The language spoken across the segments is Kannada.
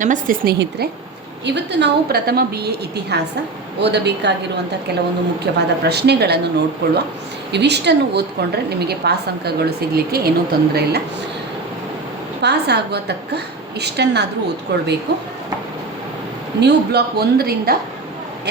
ನಮಸ್ತೆ ಸ್ನೇಹಿತರೆ, ಇವತ್ತು ನಾವು ಪ್ರಥಮ BA ಇತಿಹಾಸ ಓದಬೇಕಾಗಿರುವಂಥ ಕೆಲವೊಂದು ಮುಖ್ಯವಾದ ಪ್ರಶ್ನೆಗಳನ್ನು ನೋಡಿಕೊಳ್ಳುವ. ಇವಿಷ್ಟನ್ನು ಓದ್ಕೊಂಡ್ರೆ ನಿಮಗೆ ಪಾಸ್ ಅಂಕಗಳು ಸಿಗಲಿಕ್ಕೆ ಏನೂ ತೊಂದರೆ ಇಲ್ಲ. ಪಾಸ್ ಆಗುವ ತಕ್ಕ ಇಷ್ಟನ್ನಾದರೂ ಓದ್ಕೊಳ್ಬೇಕು. ನೀವು ಬ್ಲಾಕ್ 1ರಿಂದ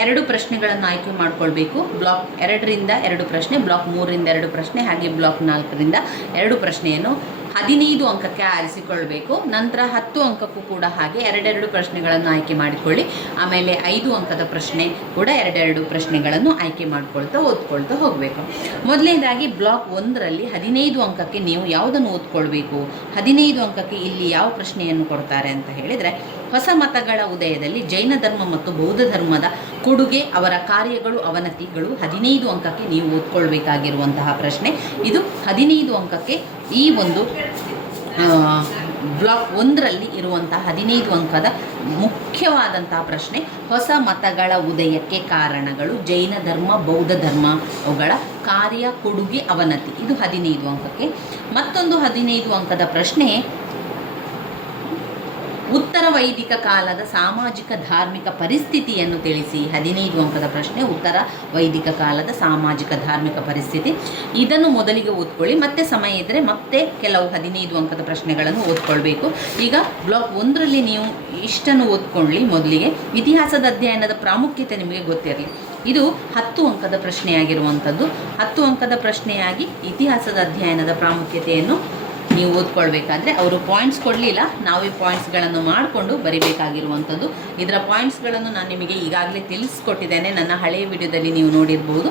2 ಪ್ರಶ್ನೆಗಳನ್ನು ಆಯ್ಕೆ ಮಾಡಿಕೊಳ್ಬೇಕು. ಬ್ಲಾಕ್ 2ರಿಂದ 2 ಪ್ರಶ್ನೆ, ಬ್ಲಾಕ್ 3ರಿಂದ 2 ಪ್ರಶ್ನೆ, ಹಾಗೆ ಬ್ಲಾಕ್ 4ರಿಂದ 2 ಪ್ರಶ್ನೆಯನ್ನು 15 ಅಂಕಕ್ಕೆ ಆರಿಸಿಕೊಳ್ಬೇಕು. ನಂತರ 10 ಅಂಕಕ್ಕೂ ಕೂಡ ಹಾಗೆ 2 ಪ್ರಶ್ನೆಗಳನ್ನು ಆಯ್ಕೆ ಮಾಡಿಕೊಳ್ಳಿ. ಆಮೇಲೆ 5 ಅಂಕದ ಪ್ರಶ್ನೆ ಕೂಡ 2 ಪ್ರಶ್ನೆಗಳನ್ನು ಆಯ್ಕೆ ಮಾಡ್ಕೊಳ್ತಾ ಓದ್ಕೊಳ್ತಾ ಹೋಗಬೇಕು. ಮೊದಲನೇದಾಗಿ ಬ್ಲಾಕ್ 1ರಲ್ಲಿ 15 ಅಂಕಕ್ಕೆ ನೀವು ಯಾವುದನ್ನು ಓದ್ಕೊಳ್ಬೇಕು? 15 ಅಂಕಕ್ಕೆ ಇಲ್ಲಿ ಯಾವ ಪ್ರಶ್ನೆಯನ್ನು ಕೊಡ್ತಾರೆ ಅಂತ ಹೇಳಿದರೆ, ಹೊಸ ಮತಗಳ ಉದಯದಲ್ಲಿ ಜೈನ ಧರ್ಮ ಮತ್ತು ಬೌದ್ಧ ಧರ್ಮದ ಕೊಡುಗೆ, ಅವರ ಕಾರ್ಯಗಳು, ಅವನತಿಗಳು 15 ಅಂಕಕ್ಕೆ ನೀವು ಓದ್ಕೊಳ್ಬೇಕಾಗಿರುವಂತಹ ಪ್ರಶ್ನೆ. ಇದು 15 ಅಂಕಕ್ಕೆ ಈ ಒಂದು ಬ್ಲಾಕ್ 1ರಲ್ಲಿ ಇರುವಂತಹ 15 ಅಂಕದ ಮುಖ್ಯವಾದಂತಹ ಪ್ರಶ್ನೆ. ಹೊಸ ಮತಗಳ ಉದಯಕ್ಕೆ ಕಾರಣಗಳು, ಜೈನ ಧರ್ಮ, ಬೌದ್ಧ ಧರ್ಮ, ಅವುಗಳ ಕಾರ್ಯ, ಕೊಡುಗೆ, ಅವನತಿ. ಇದು 15 ಅಂಕಕ್ಕೆ. ಮತ್ತೊಂದು 15 ಅಂಕದ ಪ್ರಶ್ನೆ, ಉತ್ತರ ವೈದಿಕ ಕಾಲದ ಸಾಮಾಜಿಕ ಧಾರ್ಮಿಕ ಪರಿಸ್ಥಿತಿಯನ್ನು ತಿಳಿಸಿ. 15 ಅಂಕದ ಪ್ರಶ್ನೆ, ಉತ್ತರ ವೈದಿಕ ಕಾಲದ ಸಾಮಾಜಿಕ ಧಾರ್ಮಿಕ ಪರಿಸ್ಥಿತಿ. ಇದನ್ನು ಮೊದಲಿಗೆ ಓದ್ಕೊಳ್ಳಿ, ಮತ್ತೆ ಸಮಯ ಇದ್ದರೆ ಮತ್ತೆ ಕೆಲವು 15 ಅಂಕದ ಪ್ರಶ್ನೆಗಳನ್ನು ಓದ್ಕೊಳ್ಬೇಕು. ಈಗ ಬ್ಲಾಕ್ 1ರಲ್ಲಿ ನೀವು ಇಷ್ಟನ್ನು ಓದ್ಕೊಳ್ಳಿ. ಮೊದಲಿಗೆ ಇತಿಹಾಸದ ಅಧ್ಯಯನದ ಪ್ರಾಮುಖ್ಯತೆ ನಿಮಗೆ ಗೊತ್ತಿರಲಿ. ಇದು 10 ಅಂಕದ ಪ್ರಶ್ನೆಯಾಗಿರುವಂಥದ್ದು. 10 ಅಂಕದ ಪ್ರಶ್ನೆಯಾಗಿ ಇತಿಹಾಸದ ಅಧ್ಯಯನದ ಪ್ರಾಮುಖ್ಯತೆಯನ್ನು ನೀವು ಓದ್ಕೊಳ್ಬೇಕಾದ್ರೆ ಅವರು ಪಾಯಿಂಟ್ಸ್ ಕೊಡಲಿಲ್ಲ, ನಾವೇ ಪಾಯಿಂಟ್ಸ್ಗಳನ್ನು ಮಾಡಿಕೊಂಡು ಬರಿಬೇಕಾಗಿರುವಂಥದ್ದು. ಇದರ ಪಾಯಿಂಟ್ಸ್ಗಳನ್ನು ನಾನು ನಿಮಗೆ ಈಗಾಗಲೇ ತಿಳಿಸ್ಕೊಟ್ಟಿದ್ದೇನೆ, ನನ್ನ ಹಳೆಯ ವಿಡಿಯೋದಲ್ಲಿ ನೀವು ನೋಡಿರ್ಬೋದು.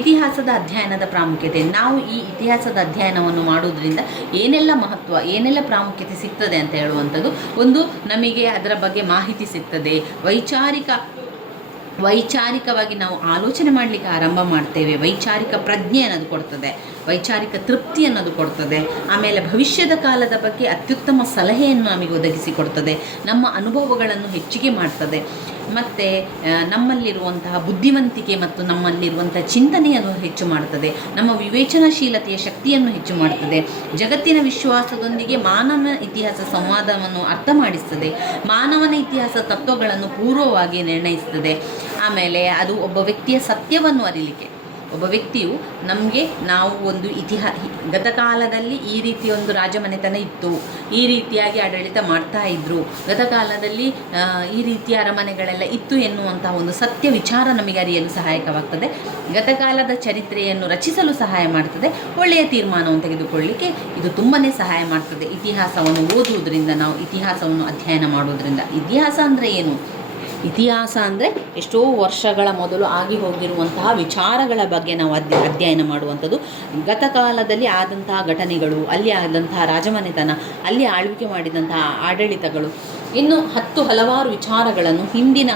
ಇತಿಹಾಸದ ಅಧ್ಯಯನದ ಪ್ರಾಮುಖ್ಯತೆ, ನಾವು ಈ ಇತಿಹಾಸದ ಅಧ್ಯಯನವನ್ನು ಮಾಡೋದ್ರಿಂದ ಏನೆಲ್ಲ ಮಹತ್ವ, ಏನೆಲ್ಲ ಪ್ರಾಮುಖ್ಯತೆ ಸಿಗ್ತದೆ ಅಂತ ಹೇಳುವಂಥದ್ದು. ಒಂದು, ನಮಗೆ ಅದರ ಬಗ್ಗೆ ಮಾಹಿತಿ ಸಿಗ್ತದೆ. ವೈಚಾರಿಕವಾಗಿ ನಾವು ಆಲೋಚನೆ ಮಾಡಲಿಕ್ಕೆ ಆರಂಭ ಮಾಡ್ತೇವೆ. ವೈಚಾರಿಕ ಪ್ರಜ್ಞೆ ಅನ್ನೋದು ಕೊಡ್ತದೆ, ವೈಚಾರಿಕ ತೃಪ್ತಿ ಅನ್ನೋದು ಕೊಡ್ತದೆ. ಆಮೇಲೆ ಭವಿಷ್ಯದ ಕಾಲದ ಬಗ್ಗೆ ಅತ್ಯುತ್ತಮ ಸಲಹೆಯನ್ನು ನಮಗೆ ಒದಗಿಸಿಕೊಡ್ತದೆ. ನಮ್ಮ ಅನುಭವಗಳನ್ನು ಹೆಚ್ಚಿಗೆ ಮಾಡ್ತದೆ. ಮತ್ತು ನಮ್ಮಲ್ಲಿರುವಂತಹ ಬುದ್ಧಿವಂತಿಕೆ ಮತ್ತು ನಮ್ಮಲ್ಲಿರುವಂಥ ಚಿಂತನೆಯನ್ನು ಹೆಚ್ಚು ಮಾಡ್ತದೆ. ನಮ್ಮ ವಿವೇಚನಾಶೀಲತೆಯ ಶಕ್ತಿಯನ್ನು ಹೆಚ್ಚು ಮಾಡ್ತದೆ. ಜಗತ್ತಿನ ವಿಶ್ವಾಸದೊಂದಿಗೆ ಮಾನವನ ಇತಿಹಾಸ ಸಂವಾದವನ್ನು ಅರ್ಥ ಮಾಡಿಸ್ತದೆ. ಮಾನವನ ಇತಿಹಾಸ ತತ್ವಗಳನ್ನು ಪೂರ್ವವಾಗಿ ನಿರ್ಣಯಿಸ್ತದೆ. ಆಮೇಲೆ ಅದು ಒಬ್ಬ ವ್ಯಕ್ತಿಯ ಸತ್ಯವನ್ನು ಅರಿಲಿಕ್ಕೆ, ಒಬ್ಬ ವ್ಯಕ್ತಿಯು ನಮಗೆ, ನಾವು ಒಂದು ಗತಕಾಲದಲ್ಲಿ ಈ ರೀತಿ ಒಂದು ರಾಜಮನೆತನ ಇತ್ತು, ಈ ರೀತಿಯಾಗಿ ಆಡಳಿತ ಮಾಡ್ತಾ ಇದ್ದರು, ಗತಕಾಲದಲ್ಲಿ ಈ ರೀತಿಯ ಅರಮನೆಗಳೆಲ್ಲ ಇತ್ತು ಎನ್ನುವಂಥ ಒಂದು ಸತ್ಯ ವಿಚಾರ ನಮಗೆ ಅರಿಯಲು ಸಹಾಯಕವಾಗ್ತದೆ. ಗತಕಾಲದ ಚರಿತ್ರೆಯನ್ನು ರಚಿಸಲು ಸಹಾಯ ಮಾಡ್ತದೆ. ಒಳ್ಳೆಯ ತೀರ್ಮಾನವನ್ನು ತೆಗೆದುಕೊಳ್ಳಲಿಕ್ಕೆ ಇದು ತುಂಬಾ ಸಹಾಯ ಮಾಡ್ತದೆ. ಇತಿಹಾಸವನ್ನು ಓದುವುದರಿಂದ, ನಾವು ಇತಿಹಾಸವನ್ನು ಅಧ್ಯಯನ ಮಾಡೋದ್ರಿಂದ. ಇತಿಹಾಸ ಅಂದರೆ ಏನು? ಇತಿಹಾಸ ಅಂದರೆ ಎಷ್ಟೋ ವರ್ಷಗಳ ಮೊದಲು ಆಗಿ ಹೋಗಿರುವಂತಹ ವಿಚಾರಗಳ ಬಗ್ಗೆ ನಾವು ಅಧ್ಯಯನ ಮಾಡುವಂಥದ್ದು. ಗತಕಾಲದಲ್ಲಿ ಆದಂತಹ ಘಟನೆಗಳು, ಅಲ್ಲಿ ಆದಂತಹ ರಾಜಮನೆತನ, ಅಲ್ಲಿ ಆಳ್ವಿಕೆ ಮಾಡಿದಂತಹ ಆಡಳಿತಗಳು, ಇನ್ನು ಹಲವಾರು ವಿಚಾರಗಳನ್ನು, ಹಿಂದಿನ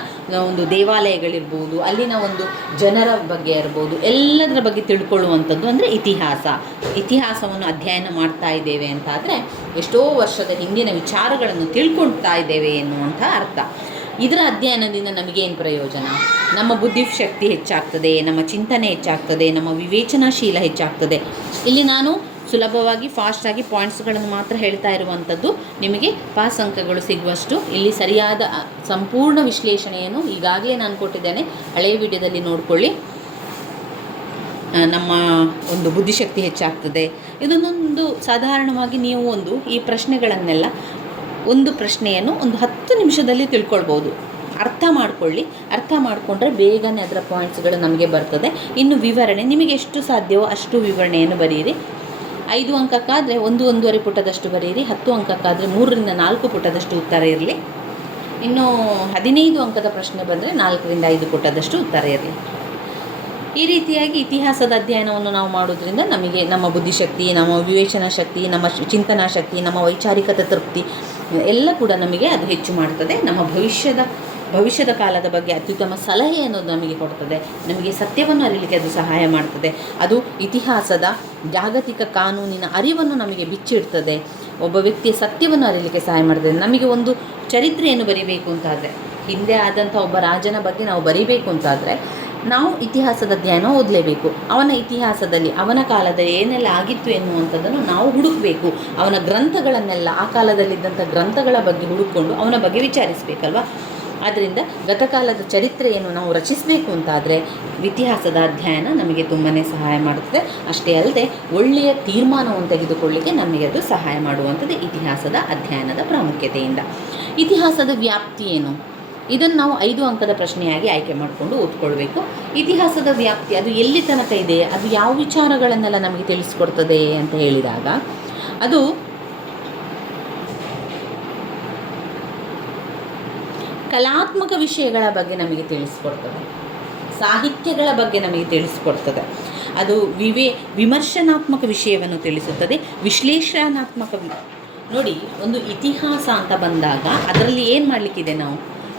ಒಂದು ದೇವಾಲಯಗಳಿರ್ಬೋದು, ಅಲ್ಲಿನ ಒಂದು ಜನರ ಬಗ್ಗೆ ಇರ್ಬೋದು, ಎಲ್ಲದರ ಬಗ್ಗೆ ತಿಳ್ಕೊಳ್ಳುವಂಥದ್ದು ಅಂದರೆ ಇತಿಹಾಸ. ಇತಿಹಾಸವನ್ನು ಅಧ್ಯಯನ ಮಾಡ್ತಾ ಇದ್ದೇವೆ ಅಂತಾದರೆ ಎಷ್ಟೋ ವರ್ಷದ ಹಿಂದಿನ ವಿಚಾರಗಳನ್ನು ತಿಳ್ಕೊಳ್ತಾ ಇದ್ದೇವೆ ಎನ್ನುವಂಥ ಅರ್ಥ. ಇದರ ಅಧ್ಯಯನದಿಂದ ನಮಗೇನು ಪ್ರಯೋಜನ? ನಮ್ಮ ಬುದ್ಧಿಶಕ್ತಿ ಹೆಚ್ಚಾಗ್ತದೆ, ನಮ್ಮ ಚಿಂತನೆ ಹೆಚ್ಚಾಗ್ತದೆ, ನಮ್ಮ ವಿವೇಚನಾಶೀಲ ಹೆಚ್ಚಾಗ್ತದೆ. ಇಲ್ಲಿ ನಾನು ಸುಲಭವಾಗಿ ಫಾಸ್ಟಾಗಿ ಪಾಯಿಂಟ್ಸ್ಗಳನ್ನು ಮಾತ್ರ ಹೇಳ್ತಾ ಇರುವಂಥದ್ದು. ನಿಮಗೆ ಪಾಸ್ ಅಂಕಗಳು ಸಿಗುವಷ್ಟು ಇಲ್ಲಿ ಸರಿಯಾದ ಸಂಪೂರ್ಣ ವಿಶ್ಲೇಷಣೆಯನ್ನು ಈಗಾಗಲೇ ನಾನು ಕೊಟ್ಟಿದ್ದೇನೆ, ಹಳೆಯ ವಿಡಿಯೋದಲ್ಲಿ ನೋಡಿಕೊಳ್ಳಿ. ನಮ್ಮ ಒಂದು ಬುದ್ಧಿಶಕ್ತಿ ಹೆಚ್ಚಾಗ್ತದೆ. ಇದನ್ನೊಂದು ಸಾಧಾರಣವಾಗಿ ನೀವು ಈ ಪ್ರಶ್ನೆಗಳನ್ನೆಲ್ಲ, ಒಂದು ಪ್ರಶ್ನೆಯನ್ನು ಒಂದು 10 ನಿಮಿಷದಲ್ಲಿ ತಿಳ್ಕೊಳ್ಬೋದು. ಅರ್ಥ ಮಾಡಿಕೊಳ್ಳಿ. ಅರ್ಥ ಮಾಡಿಕೊಂಡ್ರೆ ಬೇಗನೆ ಅದರ ಪಾಯಿಂಟ್ಸ್ಗಳು ನಮಗೆ ಬರ್ತದೆ. ಇನ್ನು ವಿವರಣೆ, ನಿಮಗೆ ಎಷ್ಟು ಸಾಧ್ಯವೋ ಅಷ್ಟು ವಿವರಣೆಯನ್ನು ಬರೆಯಿರಿ. 5 ಅಂಕಕ್ಕಾದರೆ 1-1.5 ಪುಟದಷ್ಟು ಬರೆಯಿರಿ. 10 ಅಂಕಕ್ಕಾದರೆ 3ರಿಂದ 4 ಪುಟದಷ್ಟು ಉತ್ತರ ಇರಲಿ. ಇನ್ನು 15 ಅಂಕದ ಪ್ರಶ್ನೆ ಬಂದರೆ 4ರಿಂದ 5 ಪುಟದಷ್ಟು ಉತ್ತರ ಇರಲಿ. ಈ ರೀತಿಯಾಗಿ ಇತಿಹಾಸದ ಅಧ್ಯಯನವನ್ನು ನಾವು ಮಾಡೋದ್ರಿಂದ ನಮಗೆ ನಮ್ಮ ಬುದ್ಧಿಶಕ್ತಿ, ನಮ್ಮ ವಿವೇಚನಾ ಶಕ್ತಿ, ನಮ್ಮ ಚಿಂತನಾ ಶಕ್ತಿ, ನಮ್ಮ ವೈಚಾರಿಕತೆ ತೃಪ್ತಿ ಎಲ್ಲ ಕೂಡ ನಮಗೆ ಅದು ಹೆಚ್ಚು ಮಾಡ್ತದೆ. ನಮ್ಮ ಭವಿಷ್ಯದ ಕಾಲದ ಬಗ್ಗೆ ಅತ್ಯುತ್ತಮ ಸಲಹೆ ಅನ್ನೋದು ನಮಗೆ ಕೊಡ್ತದೆ. ನಮಗೆ ಸತ್ಯವನ್ನು ಅರಿಯಲಿಕ್ಕೆ ಅದು ಸಹಾಯ ಮಾಡ್ತದೆ. ಅದು ಇತಿಹಾಸದ ಜಾಗತಿಕ ಕಾನೂನಿನ ಅರಿವನ್ನು ನಮಗೆ ಬಿಚ್ಚಿಡ್ತದೆ. ಒಬ್ಬ ವ್ಯಕ್ತಿಯ ಸತ್ಯವನ್ನು ಅರಿಯಲಿಕ್ಕೆ ಸಹಾಯ ಮಾಡ್ತದೆ. ನಮಗೆ ಒಂದು ಚರಿತ್ರೆಯನ್ನು ಬರಿಬೇಕು ಅಂತಾದರೆ, ಹಿಂದೆ ಆದಂಥ ಒಬ್ಬ ರಾಜನ ಬಗ್ಗೆ ನಾವು ಬರಿಬೇಕು ಅಂತಾದರೆ ನಾವು ಇತಿಹಾಸದ ಅಧ್ಯಯನ ಓದಲೇಬೇಕು. ಅವನ ಇತಿಹಾಸದಲ್ಲಿ ಅವನ ಕಾಲದಲ್ಲಿ ಏನೆಲ್ಲ ಆಗಿತ್ತು ಎನ್ನುವಂಥದ್ದನ್ನು ನಾವು ಹುಡುಕಬೇಕು. ಅವನ ಗ್ರಂಥಗಳನ್ನೆಲ್ಲ, ಆ ಕಾಲದಲ್ಲಿದ್ದಂಥ ಗ್ರಂಥಗಳ ಬಗ್ಗೆ ಹುಡುಕೊಂಡು ಅವನ ಬಗ್ಗೆ ವಿಚಾರಿಸಬೇಕಲ್ವ. ಆದ್ದರಿಂದ ಗತಕಾಲದ ಚರಿತ್ರೆಯನ್ನು ನಾವು ರಚಿಸಬೇಕು ಅಂತಾದರೆ ಇತಿಹಾಸದ ಅಧ್ಯಯನ ನಮಗೆ ತುಂಬಾ ಸಹಾಯ ಮಾಡುತ್ತದೆ. ಅಷ್ಟೇ ಅಲ್ಲದೆ ಒಳ್ಳೆಯ ತೀರ್ಮಾನವನ್ನು ತೆಗೆದುಕೊಳ್ಳಿಕ್ಕೆ ನಮಗೆ ಅದು ಸಹಾಯ ಮಾಡುವಂಥದ್ದು ಇತಿಹಾಸದ ಅಧ್ಯಯನದ ಪ್ರಾಮುಖ್ಯತೆಯಿಂದ. ಇತಿಹಾಸದ ವ್ಯಾಪ್ತಿ ಏನು? ಇದನ್ನು ನಾವು 5 ಅಂಕದ ಪ್ರಶ್ನೆಯಾಗಿ ಆಯ್ಕೆ ಮಾಡಿಕೊಂಡು ಓದ್ಕೊಳ್ಬೇಕು. ಇತಿಹಾಸದ ವ್ಯಾಪ್ತಿ ಅದು ಎಲ್ಲಿ ತನಕ ಇದೆ, ಅದು ಯಾವ ವಿಚಾರಗಳನ್ನೆಲ್ಲ ನಮಗೆ ತಿಳಿಸ್ಕೊಡ್ತದೆ ಅಂತ ಹೇಳಿದಾಗ, ಅದು ಕಲಾತ್ಮಕ ವಿಷಯಗಳ ಬಗ್ಗೆ ನಮಗೆ ತಿಳಿಸ್ಕೊಡ್ತದೆ, ಸಾಹಿತ್ಯಗಳ ಬಗ್ಗೆ ನಮಗೆ ತಿಳಿಸ್ಕೊಡ್ತದೆ, ಅದು ವಿಮರ್ಶನಾತ್ಮಕ ವಿಷಯವನ್ನು ತಿಳಿಸುತ್ತದೆ, ವಿಶ್ಲೇಷಣಾತ್ಮಕ ನೋಡಿ, ಒಂದು ಇತಿಹಾಸ ಅಂತ ಬಂದಾಗ ಅದರಲ್ಲಿ ಏನು ಮಾಡಲಿಕ್ಕಿದೆ, ನಾವು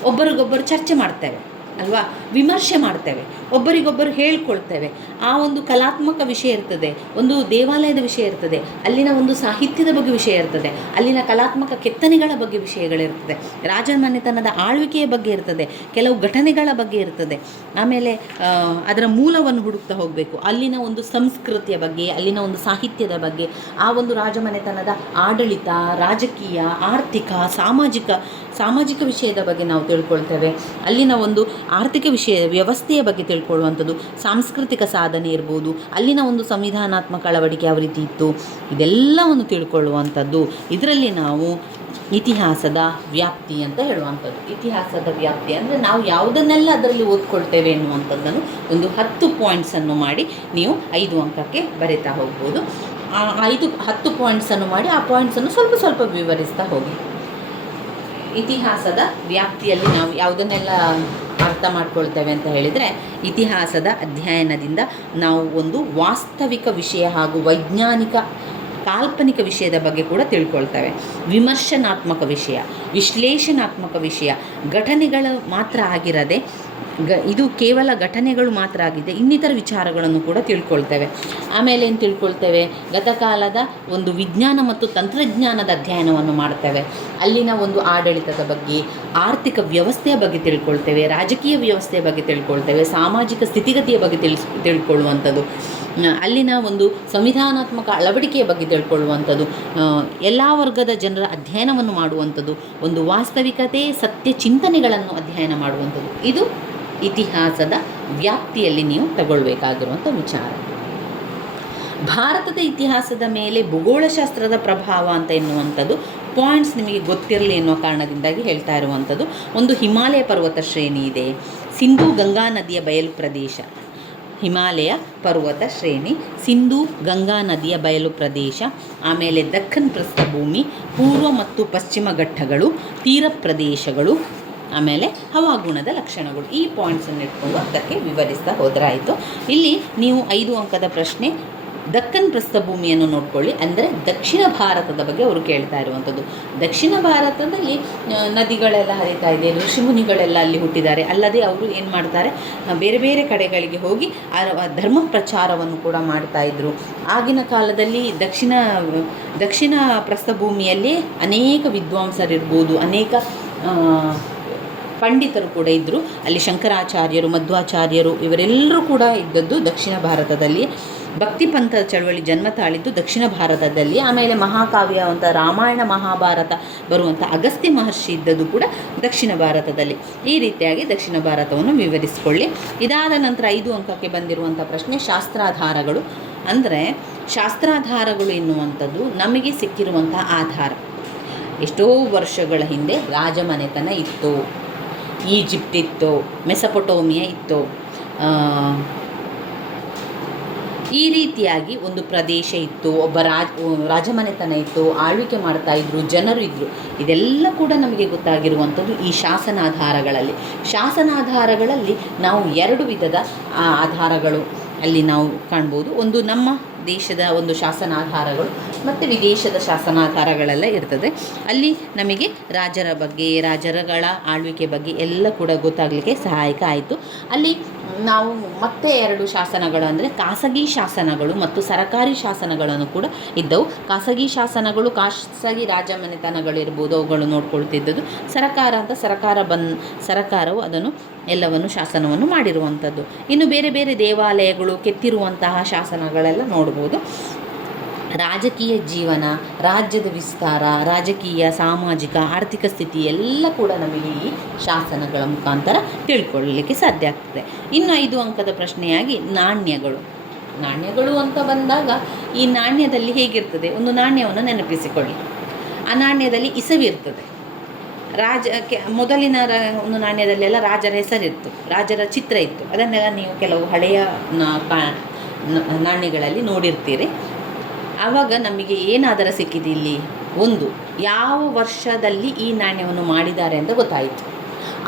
ಒಬ್ಬರಿಗೊಬ್ಬರು ಚರ್ಚೆ ಮಾಡ್ತೇವೆ ಅಲ್ವಾ, ವಿಮರ್ಶೆ ಮಾಡ್ತೇವೆ, ಒಬ್ಬರಿಗೊಬ್ಬರು ಹೇಳ್ಕೊಳ್ತೇವೆ. ಆ ಒಂದು ಕಲಾತ್ಮಕ ವಿಷಯ ಇರ್ತದೆ, ಒಂದು ದೇವಾಲಯದ ವಿಷಯ ಇರ್ತದೆ, ಅಲ್ಲಿನ ಒಂದು ಸಾಹಿತ್ಯದ ಬಗ್ಗೆ ವಿಷಯ ಇರ್ತದೆ, ಅಲ್ಲಿನ ಕಲಾತ್ಮಕ ಕೆತ್ತನೆಗಳ ಬಗ್ಗೆ ವಿಷಯಗಳಿರ್ತದೆ, ರಾಜಮನೆತನದ ಆಳ್ವಿಕೆಯ ಬಗ್ಗೆ ಇರ್ತದೆ, ಕೆಲವು ಘಟನೆಗಳ ಬಗ್ಗೆ ಇರ್ತದೆ. ಆಮೇಲೆ ಅದರ ಮೂಲವನ್ನು ಹುಡುಕ್ತಾ ಹೋಗಬೇಕು, ಅಲ್ಲಿನ ಒಂದು ಸಂಸ್ಕೃತಿಯ ಬಗ್ಗೆ, ಅಲ್ಲಿನ ಒಂದು ಸಾಹಿತ್ಯದ ಬಗ್ಗೆ, ಆ ಒಂದು ರಾಜಮನೆತನದ ಆಡಳಿತ, ರಾಜಕೀಯ, ಆರ್ಥಿಕ, ಸಾಮಾಜಿಕ ವಿಷಯದ ಬಗ್ಗೆ ನಾವು ತಿಳ್ಕೊಳ್ತೇವೆ. ಅಲ್ಲಿನ ಒಂದು ಆರ್ಥಿಕ ವಿಷಯ ವ್ಯವಸ್ಥೆಯ ಬಗ್ಗೆ ತಿಳ್ಕೊಳ್ಳುವಂಥದ್ದು, ಸಾಂಸ್ಕೃತಿಕ ಸಾಧನೆ ಇರ್ಬೋದು, ಅಲ್ಲಿನ ಒಂದು ಸಂವಿಧಾನಾತ್ಮಕ ಅಳವಡಿಕೆ ಯಾವ ರೀತಿ ಇತ್ತು, ಇದೆಲ್ಲವನ್ನು ತಿಳ್ಕೊಳ್ಳುವಂಥದ್ದು. ಇದರಲ್ಲಿ ನಾವು ಇತಿಹಾಸದ ವ್ಯಾಪ್ತಿ ಅಂತ ಹೇಳುವಂಥದ್ದು. ಇತಿಹಾಸದ ವ್ಯಾಪ್ತಿ ಅಂದರೆ ನಾವು ಯಾವುದನ್ನೆಲ್ಲ ಅದರಲ್ಲಿ ಓದ್ಕೊಳ್ತೇವೆ ಎನ್ನುವಂಥದ್ದನ್ನು ಒಂದು 10 ಪಾಯಿಂಟ್ಸನ್ನು ಮಾಡಿ ನೀವು 5 ಅಂಕಕ್ಕೆ ಬರಿತಾ ಹೋಗ್ಬೋದು. 10 ಪಾಯಿಂಟ್ಸನ್ನು ಮಾಡಿ ಆ ಪಾಯಿಂಟ್ಸನ್ನು ಸ್ವಲ್ಪ ವಿವರಿಸ್ತಾ ಹೋಗಿ. ಇತಿಹಾಸದ ವ್ಯಾಪ್ತಿಯಲ್ಲಿ ನಾವು ಯಾವುದನ್ನೆಲ್ಲ ಅರ್ಥ ಮಾಡ್ಕೊಳ್ತೇವೆ ಅಂತ ಹೇಳಿದರೆ, ಇತಿಹಾಸದ ಅಧ್ಯಯನದಿಂದ ನಾವು ಒಂದು ವಾಸ್ತವಿಕ ವಿಷಯ ಹಾಗೂ ವೈಜ್ಞಾನಿಕ ಕಾಲ್ಪನಿಕ ವಿಷಯದ ಬಗ್ಗೆ ಕೂಡ ತಿಳ್ಕೊಳ್ತೇವೆ. ವಿಮರ್ಶನಾತ್ಮಕ ವಿಷಯ, ವಿಶ್ಲೇಷಣಾತ್ಮಕ ವಿಷಯ, ಘಟನೆಗಳು ಮಾತ್ರ ಆಗಿರದೆ ಇದು ಕೇವಲ ಘಟನೆಗಳು ಮಾತ್ರ ಆಗಿದೆ, ಇನ್ನಿತರ ವಿಚಾರಗಳನ್ನು ಕೂಡ ತಿಳ್ಕೊಳ್ತೇವೆ. ಆಮೇಲೆ ಏನು ತಿಳ್ಕೊಳ್ತೇವೆ, ಗತಕಾಲದ ಒಂದು ವಿಜ್ಞಾನ ಮತ್ತು ತಂತ್ರಜ್ಞಾನದ ಅಧ್ಯಯನವನ್ನು ಮಾಡ್ತೇವೆ. ಅಲ್ಲಿನ ಒಂದು ಆಡಳಿತದ ಬಗ್ಗೆ, ಆರ್ಥಿಕ ವ್ಯವಸ್ಥೆಯ ಬಗ್ಗೆ ತಿಳ್ಕೊಳ್ತೇವೆ, ರಾಜಕೀಯ ವ್ಯವಸ್ಥೆಯ ಬಗ್ಗೆ ತಿಳ್ಕೊಳ್ತೇವೆ, ಸಾಮಾಜಿಕ ಸ್ಥಿತಿಗತಿಯ ಬಗ್ಗೆ ತಿಳ್ಕೊಳ್ಳುವಂಥದ್ದು, ಅಲ್ಲಿನ ಒಂದು ಸಂವಿಧಾನಾತ್ಮಕ ಅಳವಡಿಕೆಯ ಬಗ್ಗೆ ತಿಳ್ಕೊಳ್ಳುವಂಥದ್ದು, ಎಲ್ಲ ವರ್ಗದ ಜನರ ಅಧ್ಯಯನವನ್ನು ಮಾಡುವಂಥದ್ದು, ಒಂದು ವಾಸ್ತವಿಕತೆ, ಸತ್ಯ ಚಿಂತನೆಗಳನ್ನು ಅಧ್ಯಯನ ಮಾಡುವಂಥದ್ದು. ಇದು ಇತಿಹಾಸದ ವ್ಯಾಪ್ತಿಯಲ್ಲಿ ನೀವು ತಗೊಳ್ಬೇಕಾಗಿರುವಂಥ ವಿಚಾರ. ಭಾರತದ ಇತಿಹಾಸದ ಮೇಲೆ ಭೂಗೋಳಶಾಸ್ತ್ರದ ಪ್ರಭಾವ ಅಂತ ಎನ್ನುವಂಥದ್ದು ಪಾಯಿಂಟ್ಸ್ ನಿಮಗೆ ಗೊತ್ತಿರಲಿ ಎನ್ನುವ ಕಾರಣದಿಂದಾಗಿ ಹೇಳ್ತಾ ಇರುವಂಥದ್ದು. ಒಂದು ಹಿಮಾಲಯ ಪರ್ವತ ಶ್ರೇಣಿ ಇದೆ, ಸಿಂಧೂ ಗಂಗಾ ನದಿಯ ಬಯಲು ಪ್ರದೇಶ, ಹಿಮಾಲಯ ಪರ್ವತ ಶ್ರೇಣಿ, ಸಿಂಧೂ ಗಂಗಾ ನದಿಯ ಬಯಲು ಪ್ರದೇಶ, ಆಮೇಲೆ ದಕ್ಕನ್ ಪ್ರಸ್ಥಭೂಮಿ, ಪೂರ್ವ ಮತ್ತು ಪಶ್ಚಿಮ ಘಟ್ಟಗಳು, ತೀರ ಪ್ರದೇಶಗಳು, ಆಮೇಲೆ ಹವಾಗುಣದ ಲಕ್ಷಣಗಳು. ಈ ಪಾಯಿಂಟ್ಸನ್ನು ಇಟ್ಕೊಂಡು ಅದಕ್ಕೆ ವಿವರಿಸ್ತಾ ಹೋದರಾಯಿತು. ಇಲ್ಲಿ ನೀವು 5 ಅಂಕದ ಪ್ರಶ್ನೆ ದಕ್ಕನ್ ಪ್ರಸ್ಥಭೂಮಿಯನ್ನು ನೋಡ್ಕೊಳ್ಳಿ. ಅಂದರೆ ದಕ್ಷಿಣ ಭಾರತದ ಬಗ್ಗೆ ಅವರು ಕೇಳ್ತಾ ಇರುವಂಥದ್ದು. ದಕ್ಷಿಣ ಭಾರತದಲ್ಲಿ ನದಿಗಳೆಲ್ಲ ಹರಿತಾ ಇದೆ, ಋಷಿಮುನಿಗಳೆಲ್ಲ ಅಲ್ಲಿ ಹುಟ್ಟಿದ್ದಾರೆ. ಅಲ್ಲದೆ ಅವರು ಏನು ಮಾಡ್ತಾರೆ, ಬೇರೆ ಬೇರೆ ಕಡೆಗಳಿಗೆ ಹೋಗಿ ಧರ್ಮ ಪ್ರಚಾರವನ್ನು ಕೂಡ ಮಾಡ್ತಾಯಿದ್ರು. ಆಗಿನ ಕಾಲದಲ್ಲಿ ದಕ್ಷಿಣ ಪ್ರಸ್ಥಭೂಮಿಯಲ್ಲಿ ಅನೇಕ ವಿದ್ವಾಂಸರಿರ್ಬೋದು, ಅನೇಕ ಪಂಡಿತರು ಕೂಡ ಇದ್ದರು. ಅಲ್ಲಿ ಶಂಕರಾಚಾರ್ಯರು, ಮಧ್ವಾಚಾರ್ಯರು ಇವರೆಲ್ಲರೂ ಕೂಡ ಇದ್ದದ್ದು ದಕ್ಷಿಣ ಭಾರತದಲ್ಲಿ. ಭಕ್ತಿಪಂಥ ಚಳವಳಿ ಜನ್ಮ ತಾಳಿದ್ದು ದಕ್ಷಿಣ ಭಾರತದಲ್ಲಿ. ಆಮೇಲೆ ಮಹಾಕಾವ್ಯ ಅಂತ ರಾಮಾಯಣ ಮಹಾಭಾರತ ಬರುವಂಥ ಅಗಸ್ತ್ಯ ಮಹರ್ಷಿ ಇದ್ದದ್ದು ಕೂಡ ದಕ್ಷಿಣ ಭಾರತದಲ್ಲಿ. ಈ ರೀತಿಯಾಗಿ ದಕ್ಷಿಣ ಭಾರತವನ್ನು ವಿವರಿಸಿಕೊಳ್ಳಿ. ಇದಾದ ನಂತರ 5 ಅಂಕಕ್ಕೆ ಬಂದಿರುವಂಥ ಪ್ರಶ್ನೆ ಶಾಸ್ತ್ರಾಧಾರಗಳು. ಅಂದರೆ ಶಾಸ್ತ್ರಾಧಾರಗಳು ಎನ್ನುವಂಥದ್ದು ನಮಗೆ ಸಿಕ್ಕಿರುವಂಥ ಆಧಾರ. ಎಷ್ಟೋ ವರ್ಷಗಳ ಹಿಂದೆ ರಾಜಮನೆತನ ಇತ್ತು, ಈಜಿಪ್ಟ್ ಇತ್ತು, ಮೆಸೊಪೊಟೋಮಿಯಾ ಇತ್ತು, ಈ ರೀತಿಯಾಗಿ ಒಂದು ಪ್ರದೇಶ ಇತ್ತು, ಒಬ್ಬ ರಾಜಮನೆತನ ಇತ್ತು, ಆಳ್ವಿಕೆ ಮಾಡ್ತಾಯಿದ್ರು, ಜನರು ಇದ್ದರು. ಇದೆಲ್ಲ ಕೂಡ ನಮಗೆ ಗೊತ್ತಾಗಿರುವಂಥದ್ದು ಈ ಶಾಸನಾಧಾರಗಳಲ್ಲಿ. ಶಾಸನಾಧಾರಗಳಲ್ಲಿ ನಾವು 2 ವಿಧದ ಆಧಾರಗಳು ಅಲ್ಲಿ ನಾವು ಕಾಣ್ಬೋದು. ಒಂದು ನಮ್ಮ ದೇಶದ ಒಂದು ಶಾಸನಾಧಾರಗಳು ಮತ್ತು ವಿದೇಶದ ಶಾಸನಾಧಾರಗಳೆಲ್ಲ ಇರ್ತದೆ. ಅಲ್ಲಿ ನಮಗೆ ರಾಜರ ಬಗ್ಗೆ, ರಾಜರುಗಳ ಆಳ್ವಿಕೆ ಬಗ್ಗೆ ಎಲ್ಲ ಕೂಡ ಗೊತ್ತಾಗಲಿಕ್ಕೆ ಸಹಾಯಕ ಆಯಿತು. ಅಲ್ಲಿ ನಾವು ಮತ್ತೆ 2 ಶಾಸನಗಳು ಅಂದರೆ ಖಾಸಗಿ ಶಾಸನಗಳು ಮತ್ತು ಸರಕಾರಿ ಶಾಸನಗಳನ್ನು ಕೂಡ ಇದ್ದವು. ಖಾಸಗಿ ಶಾಸನಗಳು ಖಾಸಗಿ ರಾಜಮನೆತನಗಳಿರ್ಬೋದು, ಅವುಗಳು ನೋಡ್ಕೊಳ್ತಿದ್ದದ್ದು. ಸರಕಾರವು ಅದನ್ನು ಎಲ್ಲವನ್ನು ಶಾಸನವನ್ನು ಮಾಡಿರುವಂಥದ್ದು. ಇನ್ನು ಬೇರೆ ಬೇರೆ ದೇವಾಲಯಗಳು ಕೆತ್ತಿರುವಂತಹ ಶಾಸನಗಳೆಲ್ಲ ನೋಡ್ಬೋದು. ರಾಜಕೀಯ ಜೀವನ, ರಾಜ್ಯದ ವಿಸ್ತಾರ, ರಾಜಕೀಯ, ಸಾಮಾಜಿಕ, ಆರ್ಥಿಕ ಸ್ಥಿತಿ ಎಲ್ಲ ಕೂಡ ನಮಗೆ ಈ ಶಾಸನಗಳ ಮುಖಾಂತರ ತಿಳ್ಕೊಳ್ಳಲಿಕ್ಕೆ ಸಾಧ್ಯ ಆಗ್ತದೆ. ಇನ್ನು 5 ಅಂಕದ ಪ್ರಶ್ನೆಯಾಗಿ ನಾಣ್ಯಗಳು ಅಂತ ಬಂದಾಗ ಈ ನಾಣ್ಯದಲ್ಲಿ ಹೇಗಿರ್ತದೆ, ಒಂದು ನಾಣ್ಯವನ್ನು ನೆನಪಿಸಿಕೊಳ್ಳಿ. ಆ ನಾಣ್ಯದಲ್ಲಿ ಇಸವಿ ಇರ್ತದೆ. ಮೊದಲಿನ ಒಂದು ನಾಣ್ಯದಲ್ಲೆಲ್ಲ ರಾಜರ ಹೆಸರಿತ್ತು, ರಾಜರ ಚಿತ್ರ ಇತ್ತು. ಅದನ್ನೆಲ್ಲ ನೀವು ಕೆಲವು ಹಳೆಯ ನಾಣ್ಯಗಳಲ್ಲಿ ನೋಡಿರ್ತೀರಿ. ಆವಾಗ ನಮಗೆ ಏನಾದರೂ ಸಿಕ್ಕಿದೆ ಇಲ್ಲಿ, ಒಂದು ಯಾವ ವರ್ಷದಲ್ಲಿ ಈ ನಾಣ್ಯವನ್ನು ಮಾಡಿದ್ದಾರೆ ಅಂತ ಗೊತ್ತಾಯಿತು,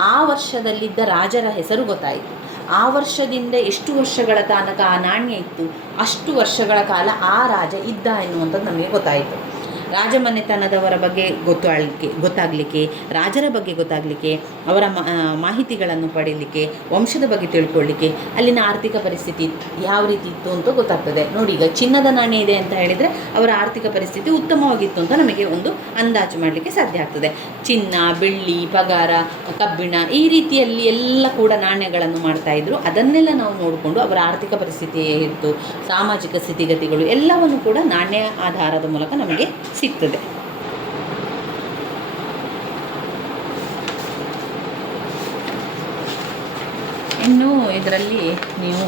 ಆ ವರ್ಷದಲ್ಲಿದ್ದ ರಾಜರ ಹೆಸರು ಗೊತ್ತಾಯಿತು, ಆ ವರ್ಷದಿಂದ ಎಷ್ಟು ವರ್ಷಗಳ ತನಕ ಆ ನಾಣ್ಯ ಇತ್ತು, ಅಷ್ಟು ವರ್ಷಗಳ ಕಾಲ ಆ ರಾಜ ಇದ್ದ ಎನ್ನುವಂಥದ್ದು ನಮಗೆ ಗೊತ್ತಾಯಿತು. ರಾಜಮನೆತನದವರ ಬಗ್ಗೆ ಗೊತ್ತಾಗಲಿಕ್ಕೆ, ರಾಜರ ಬಗ್ಗೆ ಗೊತ್ತಾಗಲಿಕ್ಕೆ, ಅವರ ಮಾಹಿತಿಗಳನ್ನು ಪಡೀಲಿಕ್ಕೆ, ವಂಶದ ಬಗ್ಗೆ ತಿಳ್ಕೊಳ್ಳಿಕ್ಕೆ, ಅಲ್ಲಿನ ಆರ್ಥಿಕ ಪರಿಸ್ಥಿತಿ ಯಾವ ರೀತಿ ಇತ್ತು ಅಂತ ಗೊತ್ತಾಗ್ತದೆ. ನೋಡಿ, ಈಗ ಚಿನ್ನದ ನಾಣ್ಯ ಇದೆ ಅಂತ ಹೇಳಿದರೆ ಅವರ ಆರ್ಥಿಕ ಪರಿಸ್ಥಿತಿ ಉತ್ತಮವಾಗಿತ್ತು ಅಂತ ನಮಗೆ ಒಂದು ಅಂದಾಜು ಮಾಡಲಿಕ್ಕೆ ಸಾಧ್ಯ ಆಗ್ತದೆ. ಚಿನ್ನ, ಬೆಳ್ಳಿ, ಪಗಾರ, ಕಬ್ಬಿಣ ಈ ರೀತಿಯಲ್ಲಿ ಎಲ್ಲ ಕೂಡ ನಾಣ್ಯಗಳನ್ನು ಮಾಡ್ತಾಯಿದ್ರು. ಅದನ್ನೆಲ್ಲ ನಾವು ನೋಡಿಕೊಂಡು ಅವರ ಆರ್ಥಿಕ ಪರಿಸ್ಥಿತಿ ಇತ್ತು, ಸಾಮಾಜಿಕ ಸ್ಥಿತಿಗತಿಗಳು ಎಲ್ಲವನ್ನು ಕೂಡ ನಾಣ್ಯ ಆಧಾರದ ಮೂಲಕ ನಮಗೆ ಸಿಗ್ತದೆ. ಇನ್ನು ಇದರಲ್ಲಿ ನೀವು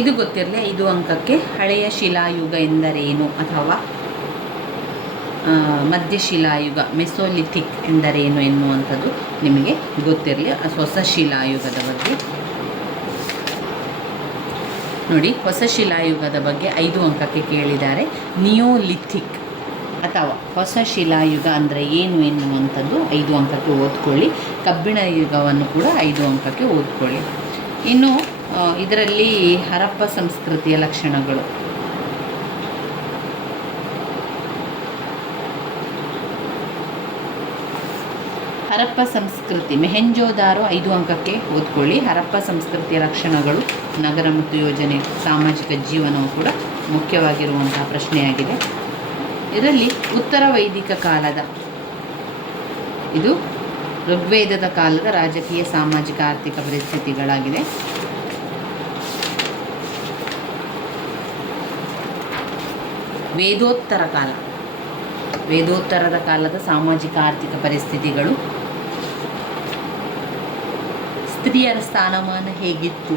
ಇದು ಗೊತ್ತಿರಲಿ, 5 ಅಂಕಕ್ಕೆ ಹಳೆಯ ಶಿಲಾಯುಗ ಎಂದರೇನು ಅಥವಾ ಮಧ್ಯಶಿಲಾಯುಗ ಮೆಸೋಲಿಥಿಕ್ ಎಂದರೇನು ಎನ್ನುವಂಥದ್ದು ನಿಮಗೆ ಗೊತ್ತಿರಲಿ. ಹೊಸ ಶಿಲಾಯುಗದ ಬಗ್ಗೆ ನೋಡಿ, ಹೊಸ ಶಿಲಾಯುಗದ ಬಗ್ಗೆ 5 ಅಂಕಕ್ಕೆ ಕೇಳಿದ್ದಾರೆ. ನಿಯೋಲಿಥಿಕ್ ಅಥವಾ ಹೊಸ ಶಿಲಾಯುಗ ಅಂದರೆ ಏನು ಎನ್ನುವಂಥದ್ದು 5 ಅಂಕಕ್ಕೆ ಓದ್ಕೊಳ್ಳಿ. ಕಬ್ಬಿಣ ಯುಗವನ್ನು ಕೂಡ 5 ಅಂಕಕ್ಕೆ ಓದ್ಕೊಳ್ಳಿ. ಇನ್ನು ಇದರಲ್ಲಿ ಹರಪ್ಪ ಸಂಸ್ಕೃತಿಯ ಲಕ್ಷಣಗಳು, ಹರಪ್ಪ ಸಂಸ್ಕೃತಿ ಮೆಹೆಂಜೋದಾರೋ 5 ಅಂಕಕ್ಕೆ ಓದ್ಕೊಳ್ಳಿ. ಹರಪ್ಪ ಸಂಸ್ಕೃತಿಯ ಲಕ್ಷಣಗಳು, ನಗರ ಮತ್ತು ಯೋಜನೆ, ಸಾಮಾಜಿಕ ಜೀವನವು ಕೂಡ ಮುಖ್ಯವಾಗಿರುವಂತಹ ಪ್ರಶ್ನೆಯಾಗಿದೆ. ಇದರಲ್ಲಿ ಉತ್ತರ ವೈದಿಕ ಕಾಲದ, ಇದು ಋಗ್ವೇದದ ಕಾಲದ ರಾಜಕೀಯ, ಸಾಮಾಜಿಕ, ಆರ್ಥಿಕ ಪರಿಸ್ಥಿತಿಗಳಾಗಿದೆ. ವೇದೋತ್ತರದ ಕಾಲದ ಸಾಮಾಜಿಕ ಆರ್ಥಿಕ ಪರಿಸ್ಥಿತಿಗಳು, ಸ್ತ್ರೀಯರ ಸ್ಥಾನಮಾನ ಹೇಗಿತ್ತು,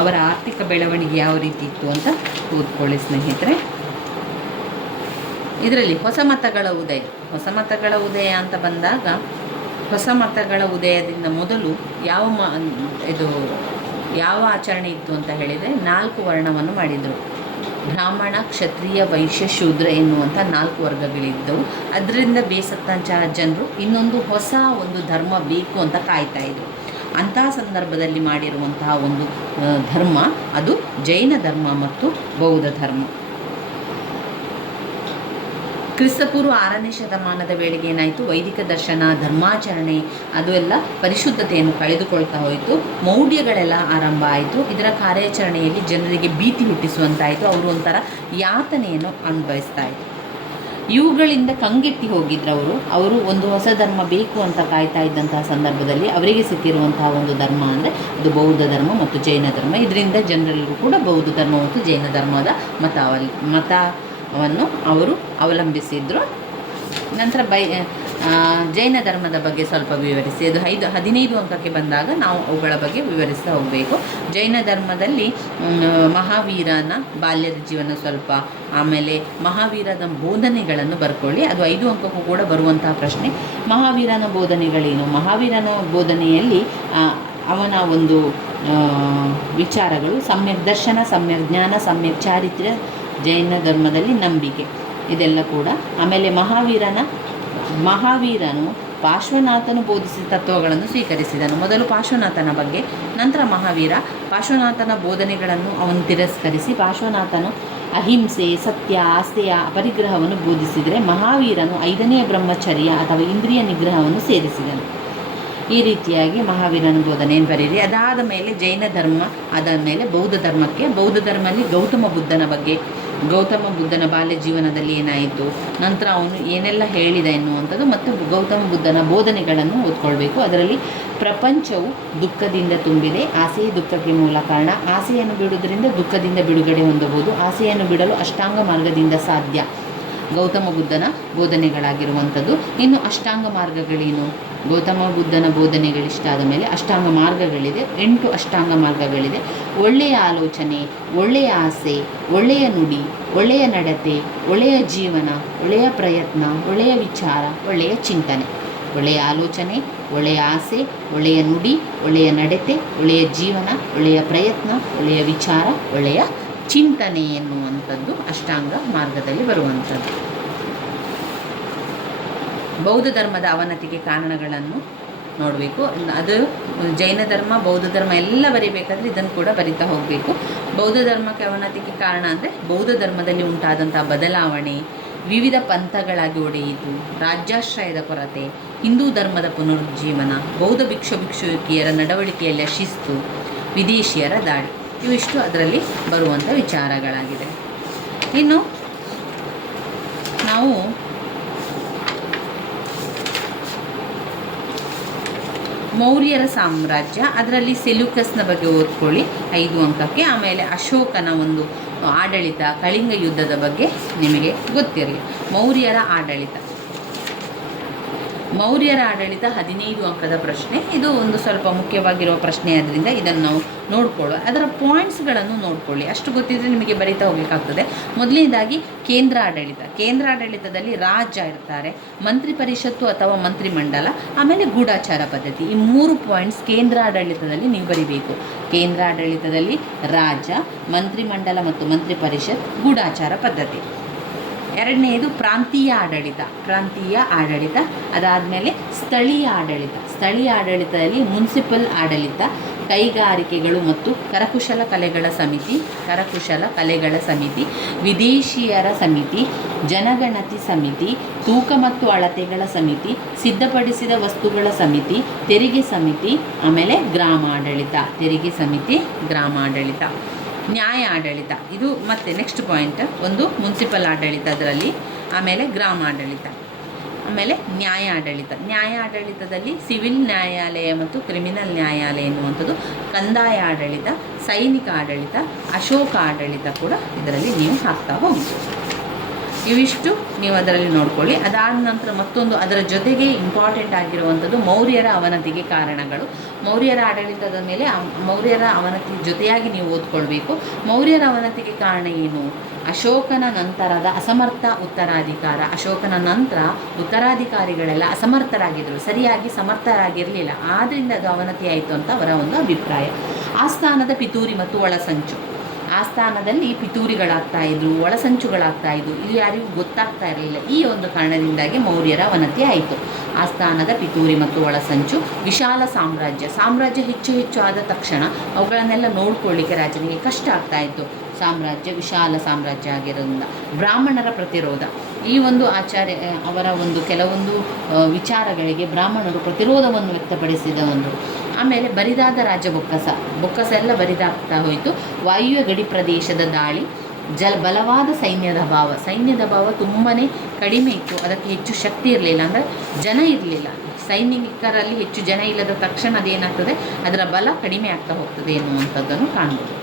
ಅವರ ಆರ್ಥಿಕ ಬೆಳವಣಿಗೆ ಯಾವ ರೀತಿ ಇತ್ತು ಅಂತ ಓದ್ಕೊಳ್ಳಿ ಸ್ನೇಹಿತರೆ. ಇದರಲ್ಲಿ ಹೊಸ ಮತಗಳ ಉದಯ ಅಂತ ಬಂದಾಗ, ಹೊಸ ಮತಗಳ ಉದಯದಿಂದ ಮೊದಲು ಯಾವ ಆಚರಣೆ ಇತ್ತು ಅಂತ ಹೇಳಿದರೆ 4 ವರ್ಣವನ್ನು ಮಾಡಿದರು. ಬ್ರಾಹ್ಮಣ, ಕ್ಷತ್ರಿಯ, ವೈಶ್ಯ, ಶೂದ್ರ ಎನ್ನುವಂಥ 4 ವರ್ಗಗಳಿದ್ದವು. ಅದರಿಂದ ಬೇಸತ್ತಂತಹ ಜನರು ಇನ್ನೊಂದು ಹೊಸ ಒಂದು ಧರ್ಮ ಬೇಕು ಅಂತ ಕಾಯ್ತಾಯಿದ್ರು. ಅಂತಹ ಸಂದರ್ಭದಲ್ಲಿ ಮಾಡಿರುವಂತಹ ಒಂದು ಧರ್ಮ ಅದು ಜೈನ ಧರ್ಮ ಮತ್ತು ಬೌದ್ಧ ಧರ್ಮ. ಕ್ರಿಸ್ತಪೂರ್ವ 6ನೇ ಶತಮಾನದ ವೇಳೆಗೆ ಏನಾಯಿತು, ವೈದಿಕ ದರ್ಶನ, ಧರ್ಮಾಚರಣೆ ಅದು ಎಲ್ಲ ಪರಿಶುದ್ಧತೆಯನ್ನು ಕಳೆದುಕೊಳ್ತಾ ಹೋಯಿತು. ಮೌಢ್ಯಗಳೆಲ್ಲ ಆರಂಭ ಆಯಿತು. ಇದರ ಕಾರ್ಯಾಚರಣೆಯಲ್ಲಿ ಜನರಿಗೆ ಭೀತಿ ಹುಟ್ಟಿಸುವಂತಾಯಿತು. ಅವರು ಒಂಥರ ಯಾತನೆಯನ್ನು ಅನುಭವಿಸ್ತಾ ಇದ್ರು. ಇವುಗಳಿಂದ ಕಂಗೆಟ್ಟಿ ಹೋಗಿದ್ರು ಅವರು ಒಂದು ಹೊಸ ಧರ್ಮ ಬೇಕು ಅಂತ ಕಾಯ್ತಾ ಇದ್ದಂತಹ ಸಂದರ್ಭದಲ್ಲಿ ಅವರಿಗೆ ಸಿಕ್ಕಿರುವಂತಹ ಒಂದು ಧರ್ಮ ಅಂದರೆ ಅದು ಬೌದ್ಧ ಧರ್ಮ ಮತ್ತು ಜೈನ ಧರ್ಮ. ಇದರಿಂದ ಜನರೆಲ್ಲರೂ ಕೂಡ ಬೌದ್ಧ ಧರ್ಮ ಮತ್ತು ಜೈನ ಧರ್ಮದ ಮತವನ್ನು ಅವರು ಅವಲಂಬಿಸಿದ್ರು. ನಂತರ ಜೈನ ಧರ್ಮದ ಬಗ್ಗೆ ಸ್ವಲ್ಪ ವಿವರಿಸಿ. ಅದು 15 ಅಂಕಕ್ಕೆ ಬಂದಾಗ ನಾವು ಅವುಗಳ ಬಗ್ಗೆ ವಿವರಿಸ್ತಾ ಹೋಗಬೇಕು. ಜೈನ ಧರ್ಮದಲ್ಲಿ ಮಹಾವೀರನ ಬಾಲ್ಯದ ಜೀವನ ಸ್ವಲ್ಪ, ಆಮೇಲೆ ಮಹಾವೀರನ ಬೋಧನೆಗಳನ್ನು ಬರ್ಕೊಳ್ಳಿ. ಅದು 5 ಅಂಕಕ್ಕೂ ಕೂಡ ಬರುವಂತಹ ಪ್ರಶ್ನೆ. ಮಹಾವೀರನ ಬೋಧನೆಗಳೇನು? ಮಹಾವೀರನ ಬೋಧನೆಯಲ್ಲಿ ಅವನ ಒಂದು ವಿಚಾರಗಳು ಸಮ್ಯಕ್ ದರ್ಶನ, ಸಮ್ಯಕ್ ಜ್ಞಾನ, ಸಮ್ಯಕ್ ಚಾರಿತ್ರ್ಯ, ಜೈನ ಧರ್ಮದಲ್ಲಿ ನಂಬಿಕೆ ಇದೆಲ್ಲ ಕೂಡ. ಆಮೇಲೆ ಮಹಾವೀರನು ಪಾರ್ಶ್ವನಾಥನು ಬೋಧಿಸಿದ ತತ್ವಗಳನ್ನು ಸ್ವೀಕರಿಸಿದನು. ಮೊದಲು ಪಾರ್ಶ್ವನಾಥನ ಬಗ್ಗೆ, ನಂತರ ಮಹಾವೀರ ಪಾರ್ಶ್ವನಾಥನ ಬೋಧನೆಗಳನ್ನು ಅವನು ತಿರಸ್ಕರಿಸಿ ಪಾರ್ಶ್ವನಾಥನು ಅಹಿಂಸೆ, ಸತ್ಯ, ಆಸ್ತೆಯ ಅಪರಿಗ್ರಹವನ್ನು ಬೋಧಿಸಿದರೆ, ಮಹಾವೀರನು 5ನೇ ಬ್ರಹ್ಮಚರ್ಯ ಅಥವಾ ಇಂದ್ರಿಯ ನಿಗ್ರಹವನ್ನು ಸೇರಿಸಿದನು. ಈ ರೀತಿಯಾಗಿ ಮಹಾವೀರನ ಬೋಧನೆಯನ್ನು ಬರೀರಿ. ಅದಾದ ಮೇಲೆ ಜೈನ ಧರ್ಮ, ಅದಾದ ಮೇಲೆ ಬೌದ್ಧ ಧರ್ಮಕ್ಕೆ, ಬೌದ್ಧ ಧರ್ಮದಲ್ಲಿ ಗೌತಮ ಬುದ್ಧನ ಬಗ್ಗೆ, ಗೌತಮ ಬುದ್ಧನ ಬಾಲ್ಯ ಜೀವನದಲ್ಲಿ ಏನಾಯಿತು, ನಂತರ ಅವನು ಏನೆಲ್ಲ ಹೇಳಿದ ಎನ್ನುವಂಥದ್ದು, ಮತ್ತು ಗೌತಮ ಬುದ್ಧನ ಬೋಧನೆಗಳನ್ನು ಓದ್ಕೊಳ್ಬೇಕು. ಅದರಲ್ಲಿ ಪ್ರಪಂಚವು ದುಃಖದಿಂದ ತುಂಬಿದೆ, ಆಸೆಯೇ ದುಃಖಕ್ಕೆ ಮೂಲ ಕಾರಣ, ಆಸೆಯನ್ನು ಬಿಡುವುದರಿಂದ ದುಃಖದಿಂದ ಬಿಡುಗಡೆ ಹೊಂದಬಹುದು, ಆಸೆಯನ್ನು ಬಿಡಲು ಅಷ್ಟಾಂಗ ಮಾರ್ಗದಿಂದ ಸಾಧ್ಯ, ಗೌತಮ ಬುದ್ಧನ ಬೋಧನೆಗಳಾಗಿರುವಂಥದ್ದು. ಇನ್ನು ಅಷ್ಟಾಂಗ ಮಾರ್ಗಗಳೇನು, ಗೌತಮ ಬುದ್ಧನ ಬೋಧನೆಗಳಿಷ್ಟಾದ ಮೇಲೆ ಅಷ್ಟಾಂಗ ಮಾರ್ಗಗಳಿದೆ, 8 ಅಷ್ಟಾಂಗ ಮಾರ್ಗಗಳಿದೆ. ಒಳ್ಳೆಯ ಆಲೋಚನೆ, ಒಳ್ಳೆಯ ಆಸೆ, ಒಳ್ಳೆಯ ನುಡಿ, ಒಳ್ಳೆಯ ನಡತೆ, ಒಳ್ಳೆಯ ಜೀವನ, ಒಳ್ಳೆಯ ಪ್ರಯತ್ನ, ಒಳ್ಳೆಯ ವಿಚಾರ, ಒಳ್ಳೆಯ ಚಿಂತನೆ. ಒಳ್ಳೆಯ ಆಲೋಚನೆ, ಒಳ್ಳೆಯ ಆಸೆ, ಒಳ್ಳೆಯ ನುಡಿ, ಒಳ್ಳೆಯ ನಡತೆ, ಒಳ್ಳೆಯ ಜೀವನ, ಒಳ್ಳೆಯ ಪ್ರಯತ್ನ, ಒಳ್ಳೆಯ ವಿಚಾರ, ಒಳ್ಳೆಯ ಚಿಂತನೆ ಎನ್ನುವಂಥದ್ದು ಅಷ್ಟಾಂಗ ಮಾರ್ಗದಲ್ಲಿ ಬರುವಂಥದ್ದು. ಬೌದ್ಧ ಧರ್ಮದ ಅವನತಿಗೆ ಕಾರಣಗಳನ್ನು ನೋಡಬೇಕು. ಅದು ಜೈನ ಧರ್ಮ, ಬೌದ್ಧ ಧರ್ಮ ಎಲ್ಲ ಬರೀಬೇಕಾದ್ರೆ ಇದನ್ನು ಕೂಡ ಬರಿತಾ ಹೋಗಬೇಕು. ಬೌದ್ಧ ಧರ್ಮಕ್ಕೆ ಅವನತಿಗೆ ಕಾರಣ ಅಂದರೆ ಬೌದ್ಧ ಧರ್ಮದಲ್ಲಿ ಉಂಟಾದಂಥ ಬದಲಾವಣೆ, ವಿವಿಧ ಪಂಥಗಳಾಗಿ ಒಡೆಯಿತು, ರಾಜ್ಯಾಶ್ರಯದ ಕೊರತೆ, ಹಿಂದೂ ಧರ್ಮದ ಪುನರುಜ್ಜೀವನ, ಬೌದ್ಧ ಭಿಕ್ಷುಕಿಯರ ನಡವಳಿಕೆಯಲ್ಲಿ ಶಿಸ್ತು, ವಿದೇಶಿಯರ ದಾಳಿ, ಇವಿಷ್ಟು ಅದರಲ್ಲಿ ಬರುವಂಥ ವಿಚಾರಗಳಾಗಿದೆ. ಇನ್ನು ನಾವು ಮೌರ್ಯರ ಸಾಮ್ರಾಜ್ಯ, ಅದರಲ್ಲಿ ಸೆಲ್ಯೂಕಸ್ನ ಬಗ್ಗೆ ಓದ್ಕೊಳ್ಳಿ 5 ಅಂಕಕ್ಕೆ. ಆಮೇಲೆ ಅಶೋಕನ ಒಂದು ಆಡಳಿತ, ಕಳಿಂಗ ಯುದ್ಧದ ಬಗ್ಗೆ ನಿಮಗೆ ಗೊತ್ತಿರಲಿ. ಮೌರ್ಯರ ಆಡಳಿತ 15 ಅಂಕದ ಪ್ರಶ್ನೆ. ಇದು ಒಂದು ಸ್ವಲ್ಪ ಮುಖ್ಯವಾಗಿರುವ ಪ್ರಶ್ನೆ ಆದ್ದರಿಂದ ಇದನ್ನು ನಾವು ನೋಡ್ಕೊಳ್ಳೋ, ಅದರ ಪಾಯಿಂಟ್ಸ್ಗಳನ್ನು ನೋಡ್ಕೊಳ್ಳಿ, ಅಷ್ಟು ಗೊತ್ತಿದ್ದರೆ ನಿಮಗೆ ಬರಿತಾ ಹೋಗಲಿಕ್ಕಾಗ್ತದೆ. ಮೊದಲನೇದಾಗಿ ಕೇಂದ್ರಾಡಳಿತದಲ್ಲಿ ರಾಜ ಇರ್ತಾರೆ, ಮಂತ್ರಿ ಪರಿಷತ್ತು ಅಥವಾ ಮಂತ್ರಿಮಂಡಲ, ಆಮೇಲೆ ಗೂಢಾಚಾರ ಪದ್ಧತಿ. ಈ 3 ಪಾಯಿಂಟ್ಸ್ ಕೇಂದ್ರಾಡಳಿತದಲ್ಲಿ ನೀವು ಬರಿಬೇಕು. ಕೇಂದ್ರಾಡಳಿತದಲ್ಲಿ ರಾಜ, ಮಂತ್ರಿಮಂಡಲ ಮತ್ತು ಮಂತ್ರಿ ಪರಿಷತ್, ಗೂಢಾಚಾರ ಪದ್ಧತಿ. ಎರಡನೆಯದು ಪ್ರಾಂತೀಯ ಆಡಳಿತ. ಅದಾದಮೇಲೆ ಸ್ಥಳೀಯ ಆಡಳಿತದಲ್ಲಿ ಮುನ್ಸಿಪಲ್ ಆಡಳಿತ, ಕೈಗಾರಿಕೆಗಳು ಮತ್ತು ಕರಕುಶಲ ಕಲೆಗಳ ಸಮಿತಿ, ವಿದೇಶಿಯರ ಸಮಿತಿ, ಜನಗಣತಿ ಸಮಿತಿ, ತೂಕ ಮತ್ತು ಅಳತೆಗಳ ಸಮಿತಿ, ಸಿದ್ಧಪಡಿಸಿದ ವಸ್ತುಗಳ ಸಮಿತಿ, ತೆರಿಗೆ ಸಮಿತಿ, ಆಮೇಲೆ ಗ್ರಾಮಾಡಳಿತ. ನ್ಯಾಯ ಆಡಳಿತ, ಇದು ಮತ್ತೆ ನೆಕ್ಸ್ಟ್ ಪಾಯಿಂಟ್. ಒಂದು ಮುನ್ಸಿಪಲ್ ಆಡಳಿತ ಅದರಲ್ಲಿ, ಆಮೇಲೆ ಗ್ರಾಮಾಡಳಿತ, ಆಮೇಲೆ ನ್ಯಾಯಾಡಳಿತದಲ್ಲಿ ಸಿವಿಲ್ ನ್ಯಾಯಾಲಯ ಮತ್ತು ಕ್ರಿಮಿನಲ್ ನ್ಯಾಯಾಲಯ ಎನ್ನುವಂಥದ್ದು, ಕಂದಾಯ ಆಡಳಿತ, ಸೈನಿಕ ಆಡಳಿತ, ಅಶೋಕ ಆಡಳಿತ ಕೂಡ ಇದರಲ್ಲಿ ನೀವು ಹಾಕ್ತಾ ಹೋಗ್ಬೋದು. ಇವಿಷ್ಟು ನೀವು ಅದರಲ್ಲಿ ನೋಡ್ಕೊಳ್ಳಿ. ಅದಾದ ನಂತರ ಮತ್ತೊಂದು ಅದರ ಜೊತೆಗೆ ಇಂಪಾರ್ಟೆಂಟ್ ಆಗಿರುವಂಥದ್ದು ಮೌರ್ಯರ ಅವನತಿಗೆ ಕಾರಣಗಳು. ಮೌರ್ಯರ ಆಡಳಿತದ ಮೇಲೆ ಮೌರ್ಯರ ಅವನತಿ ಜೊತೆಯಾಗಿ ನೀವು ಓದ್ಕೊಳ್ಬೇಕು. ಮೌರ್ಯರ ಅವನತಿಗೆ ಕಾರಣ ಏನು? ಅಶೋಕನ ನಂತರದ ಅಸಮರ್ಥ ಉತ್ತರಾಧಿಕಾರ. ಅಶೋಕನ ನಂತರ ಉತ್ತರಾಧಿಕಾರಿಗಳೆಲ್ಲ ಅಸಮರ್ಥರಾಗಿದ್ದರು, ಸರಿಯಾಗಿ ಸಮರ್ಥರಾಗಿರಲಿಲ್ಲ, ಆದ್ದರಿಂದ ಅದು ಅವನತಿ ಆಯಿತು ಅಂತ ಅವರ ಒಂದು ಅಭಿಪ್ರಾಯ. ಆಸ್ಥಾನದ ಪಿತೂರಿ ಮತ್ತು ಒಳಸಂಚು. ಆಸ್ಥಾನದಲ್ಲಿ ಪಿತೂರಿಗಳಾಗ್ತಾ ಇದ್ರು, ಒಳಸಂಚುಗಳಾಗ್ತಾ ಇದ್ವು, ಇದು ಯಾರಿಗೂ ಗೊತ್ತಾಗ್ತಾ ಇರಲಿಲ್ಲ. ಈ ಒಂದು ಕಾರಣದಿಂದಾಗಿ ಮೌರ್ಯರ ಅವನತಿ ಆಯಿತು. ಆಸ್ಥಾನದ ಪಿತೂರಿ ಮತ್ತು ಒಳಸಂಚು. ವಿಶಾಲ ಸಾಮ್ರಾಜ್ಯ ಹೆಚ್ಚು ಆದ ತಕ್ಷಣ ಅವುಗಳನ್ನೆಲ್ಲ ನೋಡ್ಕೊಳ್ಳಿಕ್ಕೆ ರಾಜನಿಗೆ ಕಷ್ಟ ಆಗ್ತಾ ಇತ್ತು. ವಿಶಾಲ ಸಾಮ್ರಾಜ್ಯ ಆಗಿರೋದ್ರಿಂದ. ಬ್ರಾಹ್ಮಣರ ಪ್ರತಿರೋಧ. ಈ ಒಂದು ಅವರ ಒಂದು ಕೆಲವೊಂದು ವಿಚಾರಗಳಿಗೆ ಬ್ರಾಹ್ಮಣರು ಪ್ರತಿರೋಧವನ್ನು ವ್ಯಕ್ತಪಡಿಸಿದ ಒಂದು. ಆಮೇಲೆ ಬರಿದಾದ ರಾಜ್ಯ ಬೊಕ್ಕಸ ಎಲ್ಲ ಬರಿದಾಗ್ತಾ ಹೋಯಿತು. ವಾಯುವ್ಯ ಗಡಿ ಪ್ರದೇಶದ ದಾಳಿ. ಬಲವಾದ ಸೈನ್ಯದ ಭಾವ ತುಂಬಾ ಕಡಿಮೆ ಇತ್ತು, ಅದಕ್ಕೆ ಹೆಚ್ಚು ಶಕ್ತಿ ಇರಲಿಲ್ಲ, ಅಂದರೆ ಜನ ಇರಲಿಲ್ಲ. ಸೈನಿಕರಲ್ಲಿ ಹೆಚ್ಚು ಜನ ಇಲ್ಲದ ತಕ್ಷಣ ಅದೇನಾಗ್ತದೆ, ಅದರ ಬಲ ಕಡಿಮೆ ಆಗ್ತಾ ಹೋಗ್ತದೆ ಎನ್ನುವಂಥದ್ದನ್ನು ಕಾಣ್ಬೋದು.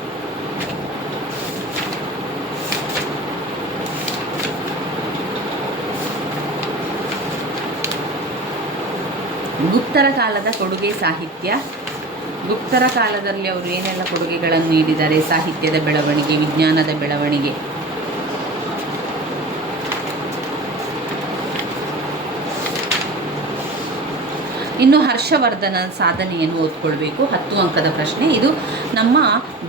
ಗುಪ್ತರ ಕಾಲದ ಕೊಡುಗೆ ಸಾಹಿತ್ಯ. ಗುಪ್ತರ ಕಾಲದಲ್ಲಿ ಅವರು ಏನೆಲ್ಲ ಕೊಡುಗೆಗಳನ್ನು ನೀಡಿದ್ದಾರೆ? ಸಾಹಿತ್ಯದ ಬೆಳವಣಿಗೆ, ವಿಜ್ಞಾನದ ಬೆಳವಣಿಗೆ. ಇನ್ನು ಹರ್ಷವರ್ಧನ ಸಾಧನೆಯನ್ನು ಓದ್ಕೊಳ್ಬೇಕು. 10 ಅಂಕದ ಪ್ರಶ್ನೆ. ಇದು ನಮ್ಮ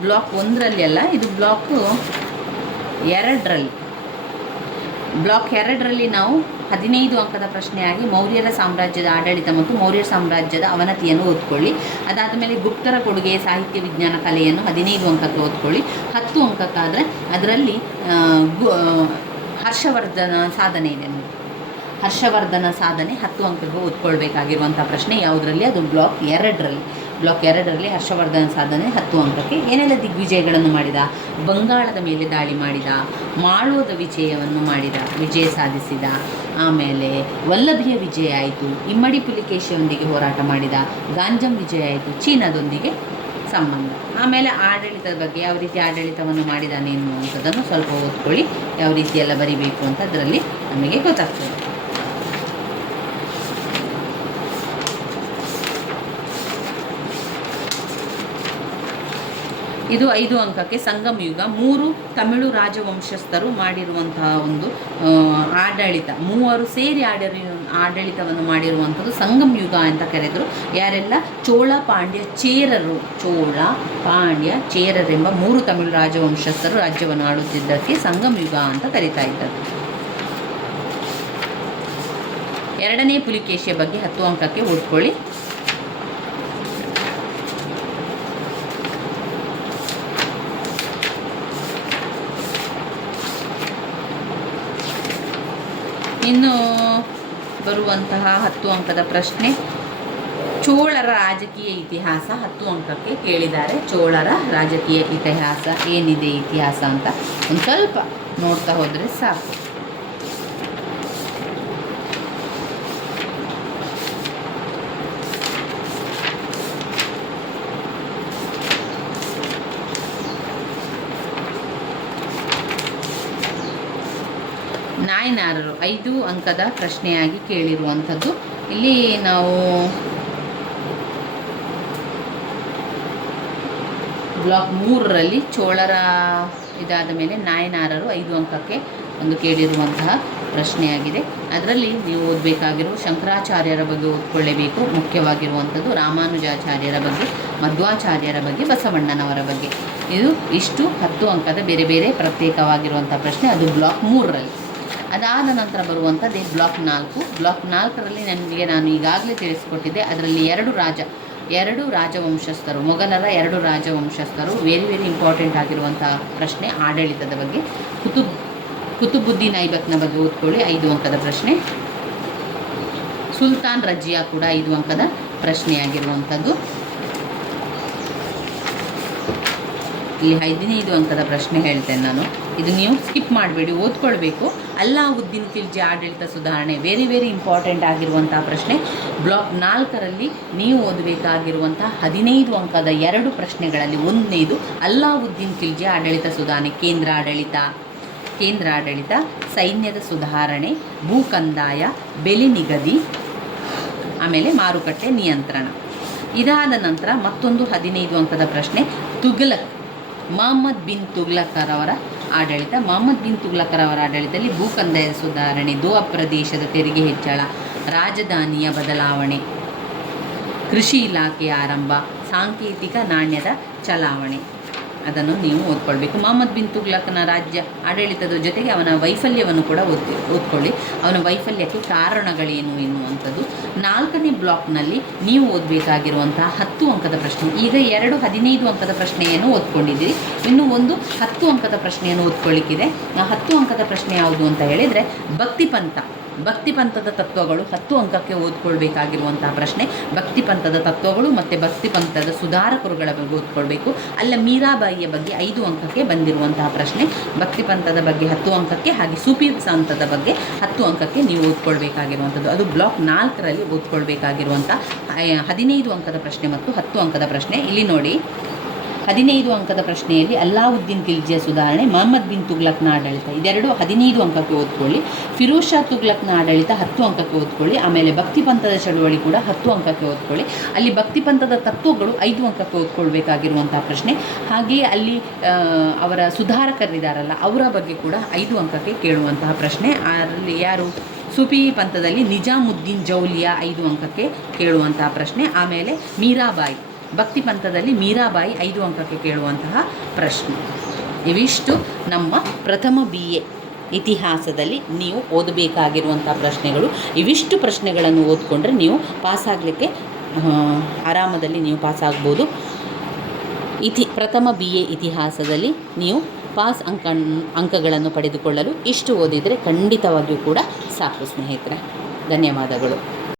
ಬ್ಲಾಕ್ 1ರಲ್ಲಿ ಅಲ್ಲ, ಇದು ಬ್ಲಾಕ್ 2ರಲ್ಲಿ. ಬ್ಲಾಕ್ 2ರಲ್ಲಿ ನಾವು 15 ಅಂಕದ ಪ್ರಶ್ನೆಯಾಗಿ ಮೌರ್ಯರ ಸಾಮ್ರಾಜ್ಯದ ಆಡಳಿತ ಮತ್ತು ಮೌರ್ಯ ಸಾಮ್ರಾಜ್ಯದ ಅವನತಿಯನ್ನು ಓದ್ಕೊಳ್ಳಿ. ಅದಾದ ಮೇಲೆ ಗುಪ್ತರ ಕೊಡುಗೆ ಸಾಹಿತ್ಯ ವಿಜ್ಞಾನ ಕಲೆಯನ್ನು 15 ಅಂಕಕ್ಕೆ ಓದ್ಕೊಳ್ಳಿ. 10 ಅಂಕಕ್ಕಾದರೆ ಅದರಲ್ಲಿ ಹರ್ಷವರ್ಧನ ಸಾಧನೆ ಇದೆ ನೋಡಿ. ಹರ್ಷವರ್ಧನ ಸಾಧನೆ 10 ಅಂಕಕ್ಕೆ ಓದ್ಕೊಳ್ಬೇಕಾಗಿರುವಂಥ ಪ್ರಶ್ನೆ ಯಾವುದರಲ್ಲಿ? ಅದು ಬ್ಲಾಕ್ 2ರಲ್ಲಿ. ಬ್ಲಾಕ್ 2ರಲ್ಲಿ ಹರ್ಷವರ್ಧನ ಸಾಧನೆ 10 ಅಂಕಕ್ಕೆ. ಏನೆಲ್ಲ ದಿಗ್ವಿಜಯಗಳನ್ನು ಮಾಡಿದ? ಬಂಗಾಳದ ಮೇಲೆ ದಾಳಿ ಮಾಡಿದ, ಮಾಳೋದ ವಿಜಯ ಸಾಧಿಸಿದ, ಆಮೇಲೆ ವಲ್ಲಭಿಯ ವಿಜಯ ಆಯಿತು, ಇಮ್ಮಡಿ ಪುಲಿಕೇಶಿಯೊಂದಿಗೆ ಹೋರಾಟ ಮಾಡಿದ, ಗಾಂಜಂ ವಿಜಯ ಆಯಿತು, ಚೀನಾದೊಂದಿಗೆ ಸಂಬಂಧ. ಆಮೇಲೆ ಆಡಳಿತದ ಬಗ್ಗೆ ಯಾವ ರೀತಿ ಆಡಳಿತವನ್ನು ಮಾಡಿದ್ದಾನೆ ಎನ್ನುವಂಥದ್ದನ್ನು ಸ್ವಲ್ಪ ಓದ್ಕೊಳ್ಳಿ. ಯಾವ ರೀತಿ ಎಲ್ಲ ಬರಿಬೇಕು ಅಂತ ಅದರಲ್ಲಿ ನಮಗೆ ಗೊತ್ತಾಗ್ತದೆ. ಇದು 5 ಅಂಕಕ್ಕೆ ಸಂಗಮ ಯುಗ. 3 ತಮಿಳು ರಾಜವಂಶಸ್ಥರು ಮಾಡಿರುವಂತಹ ಒಂದು ಆಡಳಿತ, 3 ಸೇರಿ ಆಡಳಿತವನ್ನು ಮಾಡಿರುವಂಥದ್ದು ಸಂಗಮ ಯುಗ ಅಂತ ಕರೆದರು. ಯಾರೆಲ್ಲ? ಚೋಳ ಪಾಂಡ್ಯ ಚೇರರೆಂಬ 3 ತಮಿಳು ರಾಜವಂಶಸ್ಥರು ರಾಜ್ಯವನ್ನು ಆಳುತ್ತಿದ್ದಕ್ಕೆ ಸಂಗಮ ಯುಗ ಅಂತ ಕರೀತಾ ಇದ್ದರು. 2ನೇ ಪುಲಿಕೇಶಿಯ ಬಗ್ಗೆ 10 ಅಂಕಕ್ಕೆ ಓದ್ಕೊಳ್ಳಿ. ಇನ್ನು ಬರುವಂತಹ 10 ಅಂಕದ ಪ್ರಶ್ನೆ, ಚೋಳರ ರಾಜಕೀಯ ಇತಿಹಾಸ 10 ಅಂಕಕ್ಕೆ ಕೇಳಿದ್ದಾರೆ. ಚೋಳರ ರಾಜಕೀಯ ಇತಿಹಾಸ ಏನಿದೆ ಇತಿಹಾಸ ಅಂತ ಒಂದು ಸ್ವಲ್ಪ ನೋಡ್ತಾ ಹೋದರೆ ಸಾಕು. ನಾಯನಾರರು 5 ಅಂಕದ ಪ್ರಶ್ನೆಯಾಗಿ ಕೇಳಿರುವಂಥದ್ದು. ಇಲ್ಲಿ ನಾವು ಬ್ಲಾಕ್ 3ರಲ್ಲಿ ಚೋಳರ ಇದಾದ ಮೇಲೆ ನಾಯನಾರರು 5 ಅಂಕಕ್ಕೆ ಒಂದು ಕೇಳಿರುವಂತಹ ಪ್ರಶ್ನೆಯಾಗಿದೆ. ಅದರಲ್ಲಿ ನೀವು ಓದಬೇಕಾಗಿರೋ ಶಂಕರಾಚಾರ್ಯರ ಬಗ್ಗೆ ಓದ್ಕೊಳ್ಳೇಬೇಕು. ಮುಖ್ಯವಾಗಿರುವಂಥದ್ದು ರಾಮಾನುಜಾಚಾರ್ಯರ ಬಗ್ಗೆ, ಮಧ್ವಾಚಾರ್ಯರ ಬಗ್ಗೆ, ಬಸವಣ್ಣನವರ ಬಗ್ಗೆ. ಇಷ್ಟು 10 ಅಂಕದ ಬೇರೆ ಬೇರೆ ಪ್ರತ್ಯೇಕವಾಗಿರುವಂಥ ಪ್ರಶ್ನೆ. ಅದು ಬ್ಲಾಕ್ 3ರಲ್ಲಿ. ಅದಾದ ನಂತರ ಬರುವಂಥದ್ದೇ ಬ್ಲಾಕ್ 4. ಬ್ಲಾಕ್ 4ರಲ್ಲಿ ನಾನು ಈಗಾಗಲೇ ತಿಳಿಸಿಕೊಟ್ಟಿದ್ದೆ. ಅದರಲ್ಲಿ 2 ರಾಜವಂಶಸ್ಥರು, ಮೊಘಲರ 2 ರಾಜವಂಶಸ್ಥರು, ವೆರಿ ಇಂಪಾರ್ಟೆಂಟ್ ಆಗಿರುವಂಥ ಪ್ರಶ್ನೆ ಆಡಳಿತದ ಬಗ್ಗೆ. ಕುತುಬುದ್ದೀನ್ ಐಬಕ್ನ ಬಗ್ಗೆ ಓದ್ಕೊಳ್ಳಿ, 5 ಅಂಕದ ಪ್ರಶ್ನೆ. ಸುಲ್ತಾನ್ ರಜಿಯಾ ಕೂಡ 5 ಅಂಕದ ಪ್ರಶ್ನೆಯಾಗಿರುವಂಥದ್ದು. ಇಲ್ಲಿ 15 ಅಂಕದ ಪ್ರಶ್ನೆ ಹೇಳ್ತೇನೆ ನಾನು. ಇದು ನೀವು ಸ್ಕಿಪ್ ಮಾಡಬೇಡಿ, ಓದ್ಕೊಳ್ಬೇಕು. ಅಲ್ಲಾವುದ್ದೀನ್ ಖಿಲ್ಜಿ ಆಡಳಿತ ಸುಧಾರಣೆ ವೆರಿ ಇಂಪಾರ್ಟೆಂಟ್ ಆಗಿರುವಂಥ ಪ್ರಶ್ನೆ. ಬ್ಲಾಕ್ 4ರಲ್ಲಿ ನೀವು ಓದಬೇಕಾಗಿರುವಂಥ 15 ಅಂಕದ 2 ಪ್ರಶ್ನೆಗಳಲ್ಲಿ 1ನೇದು ಅಲ್ಲಾವುದ್ದೀನ್ ಖಿಲ್ಜಿ ಆಡಳಿತ ಸುಧಾರಣೆ, ಕೇಂದ್ರ ಆಡಳಿತ, ಸೈನ್ಯದ ಸುಧಾರಣೆ, ಭೂ ಕಂದಾಯ, ಬೆಲೆ ನಿಗದಿ, ಆಮೇಲೆ ಮಾರುಕಟ್ಟೆ ನಿಯಂತ್ರಣ. ಇದಾದ ನಂತರ ಮತ್ತೊಂದು 15 ಅಂಕದ ಪ್ರಶ್ನೆ, ಮಹಮ್ಮದ್ ಬಿನ್ ತುಘ್ಲಕರವರ ಆಡಳಿತ. ಮಹಮ್ಮದ್ ಬಿನ್ ತುಘ್ಲಕರವರ ಆಡಳಿತದಲ್ಲಿ ಭೂ ಕಂದಾಯದ ಸುಧಾರಣೆ, ದೋಆ ಪ್ರದೇಶದ ತೆರಿಗೆ ಹೆಚ್ಚಳ, ರಾಜಧಾನಿಯ ಬದಲಾವಣೆ, ಕೃಷಿ ಇಲಾಖೆಯ ಆರಂಭ, ಸಾಂಕೇತಿಕ ನಾಣ್ಯದ ಚಲಾವಣೆ. ಅದನ್ನು ನೀವು ಓದ್ಕೊಳ್ಬೇಕು. ಮಹಮ್ಮದ್ ಬಿನ್ ತುಘ್ಲಕನ ರಾಜ್ಯ ಆಡಳಿತದ ಜೊತೆಗೆ ಅವನ ವೈಫಲ್ಯವನ್ನು ಕೂಡ ಓದ್ಕೊಳ್ಳಿ. ಅವನ ವೈಫಲ್ಯಕ್ಕೆ ಕಾರಣಗಳೇನು ಎನ್ನುವಂಥದ್ದು. 4ನೇ ಬ್ಲಾಕ್ನಲ್ಲಿ ನೀವು ಓದಬೇಕಾಗಿರುವಂಥ 10 ಅಂಕದ ಪ್ರಶ್ನೆ. ಈಗ 2 15 ಅಂಕದ ಪ್ರಶ್ನೆಯನ್ನು ಓದ್ಕೊಂಡಿದ್ದೀರಿ. ಇನ್ನು ಒಂದು 10 ಅಂಕದ ಪ್ರಶ್ನೆಯನ್ನು ಓದ್ಕೊಳ್ಳಿಕ್ಕಿದೆ. 10 ಅಂಕದ ಪ್ರಶ್ನೆ ಯಾವುದು ಅಂತ ಹೇಳಿದರೆ ಭಕ್ತಿಪಂಥದ ತತ್ವಗಳು 10 ಅಂಕಕ್ಕೆ ಓದ್ಕೊಳ್ಬೇಕಾಗಿರುವಂಥ ಪ್ರಶ್ನೆ. ಭಕ್ತಿಪಂಥದ ತತ್ವಗಳು ಮತ್ತು ಭಕ್ತಿಪಂಥದ ಸುಧಾರಕರುಗಳ ಬಗ್ಗೆ ಓದ್ಕೊಳ್ಬೇಕು. ಅಲ್ಲ ಮೀರಾಬಾಯಿಯ ಬಗ್ಗೆ 5 ಅಂಕಕ್ಕೆ ಬಂದಿರುವಂತಹ ಪ್ರಶ್ನೆ. ಭಕ್ತಿಪಂಥದ ಬಗ್ಗೆ 10 ಅಂಕಕ್ಕೆ, ಹಾಗೆ ಸೂಫಿ ಸಂತದ ಬಗ್ಗೆ 10 ಅಂಕಕ್ಕೆ ನೀವು ಓದ್ಕೊಳ್ಬೇಕಾಗಿರುವಂಥದ್ದು. ಅದು ಬ್ಲಾಕ್ 4ರಲ್ಲಿ ಓದ್ಕೊಳ್ಬೇಕಾಗಿರುವಂಥ 15 ಅಂಕದ ಪ್ರಶ್ನೆ ಮತ್ತು 10 ಅಂಕದ ಪ್ರಶ್ನೆ. ಇಲ್ಲಿ ನೋಡಿ, 15 ಅಂಕದ ಪ್ರಶ್ನೆಯಲ್ಲಿ ಅಲ್ಲಾವುದ್ದೀನ್ ಖಿಲ್ಜಿಯ ಸುಧಾರಣೆ, ಮಹಮ್ಮದ್ ಬಿನ್ ತುಘ್ಲಕ್ನ ಆಡಳಿತ, ಇದೆರಡು 15 ಅಂಕಕ್ಕೆ ಓದ್ಕೊಳ್ಳಿ. ಫಿರೋಜ್ ಶಾ ತುಘ್ಲಕ್ನ ಆಡಳಿತ 10 ಅಂಕಕ್ಕೆ ಓದ್ಕೊಳ್ಳಿ. ಆಮೇಲೆ ಭಕ್ತಿಪಂಥದ ಚಳುವಳಿ ಕೂಡ 10 ಅಂಕಕ್ಕೆ ಓದ್ಕೊಳ್ಳಿ. ಅಲ್ಲಿ ಭಕ್ತಿಪಂಥದ ತತ್ವಗಳು 5 ಅಂಕಕ್ಕೆ ಓದ್ಕೊಳ್ಬೇಕಾಗಿರುವಂಥ ಪ್ರಶ್ನೆ. ಹಾಗೆಯೇ ಅಲ್ಲಿ ಅವರ ಸುಧಾರಕರಿದ್ದಾರಲ್ಲ ಅವರ ಬಗ್ಗೆ ಕೂಡ 5 ಅಂಕಕ್ಕೆ ಕೇಳುವಂತಹ ಪ್ರಶ್ನೆ. ಅಲ್ಲಿ ಯಾರು? ಸೂಫಿ ಪಂಥದಲ್ಲಿ ನಿಜಾಮುದ್ದೀನ್ ಜೌಲಿಯಾ 5 ಅಂಕಕ್ಕೆ ಕೇಳುವಂತಹ ಪ್ರಶ್ನೆ. ಆಮೇಲೆ ಮೀರಾಬಾಯಿ, ಭಕ್ತಿ ಪಂಥದಲ್ಲಿ ಮೀರಾಬಾಯಿ 5 ಅಂಕಕ್ಕೆ ಕೇಳುವಂತಹ ಪ್ರಶ್ನೆ. ಇವಿಷ್ಟು ನಮ್ಮ ಪ್ರಥಮ BA ಇತಿಹಾಸದಲ್ಲಿ ನೀವು ಓದಬೇಕಾಗಿರುವಂಥ ಪ್ರಶ್ನೆಗಳು. ಇವಿಷ್ಟು ಪ್ರಶ್ನೆಗಳನ್ನು ಓದ್ಕೊಂಡ್ರೆ ನೀವು ಪಾಸಾಗಲಿಕ್ಕೆ ಆರಾಮದಲ್ಲಿ ನೀವು ಪಾಸಾಗ್ಬೋದು. ಪ್ರಥಮ BA ಇತಿಹಾಸದಲ್ಲಿ ನೀವು ಪಾಸ್ ಅಂಕಗಳನ್ನು ಪಡೆದುಕೊಳ್ಳಲು ಇಷ್ಟು ಓದಿದರೆ ಖಂಡಿತವಾಗಿಯೂ ಕೂಡ ಸಾಕು ಸ್ನೇಹಿತರೆ. ಧನ್ಯವಾದಗಳು.